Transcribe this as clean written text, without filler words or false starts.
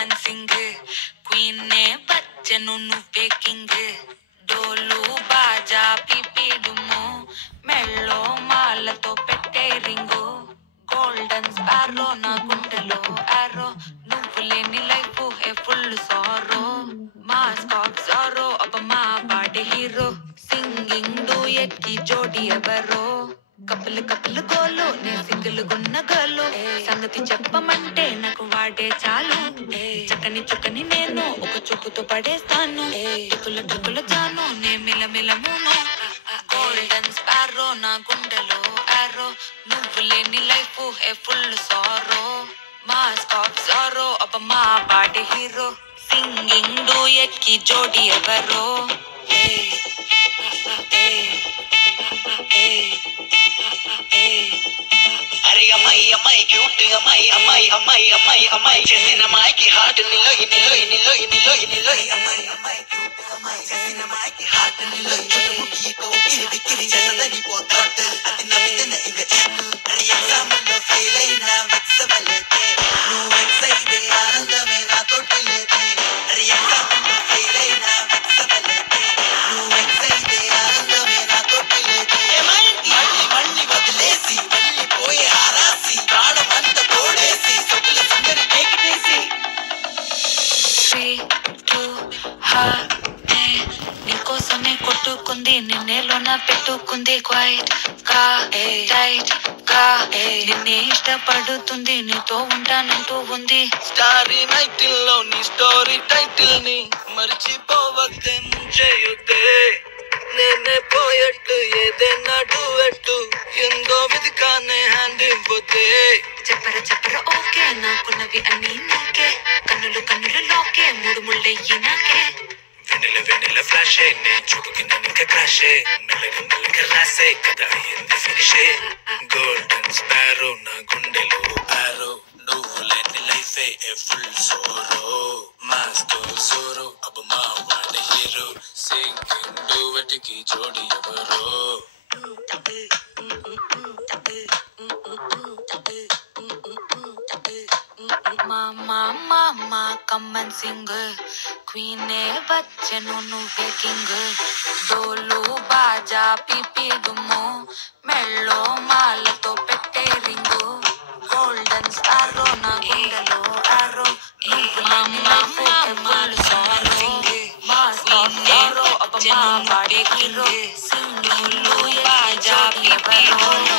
common Singh queen నే బచ్చను నువ్వే king డోలు బాజా పిపిడుము మెళ్ళో మాలతో పెట్టే రింగు గోల్డెన్ స్పారో నా గుండెలో ఆరో నువ్వు లేని life A full sorrow mask of sorrow అబ్బ మా పాటే హీరో సింగింగ్ డూయట్ కి జోడి ఎవరో కప్పులు కప్పులు గోలు నే సింగిల్ గున్న గోలు సంగతి చెప్పమంటే నాకు వాడే చాలు చక్కని చుక్కని నేను ఒక చూపుతో పడేస్తాను చుక్కుల చుక్కుల జాను నే మిలమిల మూను గోల్డెన్ స్పారో నా గుండెలో ఆరో నువ్వు లేని life A full sorrow mask of sorrow అబ్బ మా పాడే హీరో సింగింగ్ డూయట్ కి జోడి ఎవరో अरे अम्माई अम्माई क्यूट अम्माई अम्माई अम्माई अम्माई अम्माई जैसे नमाई की हार्ट निलोई निलोई निलोई निलोई निलोई अम्माई अम्माई क्यूट अम्माई जैसे नमाई की हार्ट निलोई चुटमुकी तो किरी बिकिरी जैसा दनी पोतात अति नमितन इंग चैनल अरे एक्सामल फेलै ना वत्सवलते नु एक्साइडे आनंद में ना तोटिलेते अरे एक्सामल फेलै ना वत्सवलते नु एक्साइडे आनंद में ना तोटिलेते ए मल्ली मल्ली मल्ली बदलेसी పోయే ఆరాసి ప్రాణమంత తోడేసి సొకుల సుందరి కేకిటేసి 3 2 నీకోసమే కొట్టుకుంది నిన్నేలోన పెట్టుకుంది క్వైట్ గా టైట్ గా నిన్నే ఇష్టపడుతుంది నీతో ఉంటానంటూ ఉంది స్టారీ నైటిల్ లో నీ స్టోరీ టైటిల్ ని మర్చిపోవద్దే ముంచేయుద్దే నేనే పోయట్టు ఏదైనా డూయట్టు ఎందో వెతికానే హ్యాండ్ ఇంపోతే చెప్పర ఓకే నాకున్నవి అన్నీ నీకే కన్నులు కన్నులు లోకే మూడు ముళ్ళయ్యి నాకే వెనిల ఫ్లాషే నే చూపుకి నన్నింక క్రాషే మెల్లగా రాసే కదా అయ్యింది ఫినిషే గోల్డెన్ స్పారో నా గుండెలో ఆరో నువ్వు లేని లైఫే ఏ ఫుల్ సోరో మాస్కో సోరో అబ్బ మా వాడే హీరో సింగింగ్ డూయట్ కి జోడి ఎవరో మామా కమ్మన్ సింగ్ క్వీన్ నే బచ్చను నువ్వే కింగ్ డోలు బాజా పిపిడుము మెళ్ళో మాలతో పెట్టే రింగు గోల్డెన్ స్పారో నా గుండెలో ఆరో హీరో సింగ్ బాజా పిపిడుము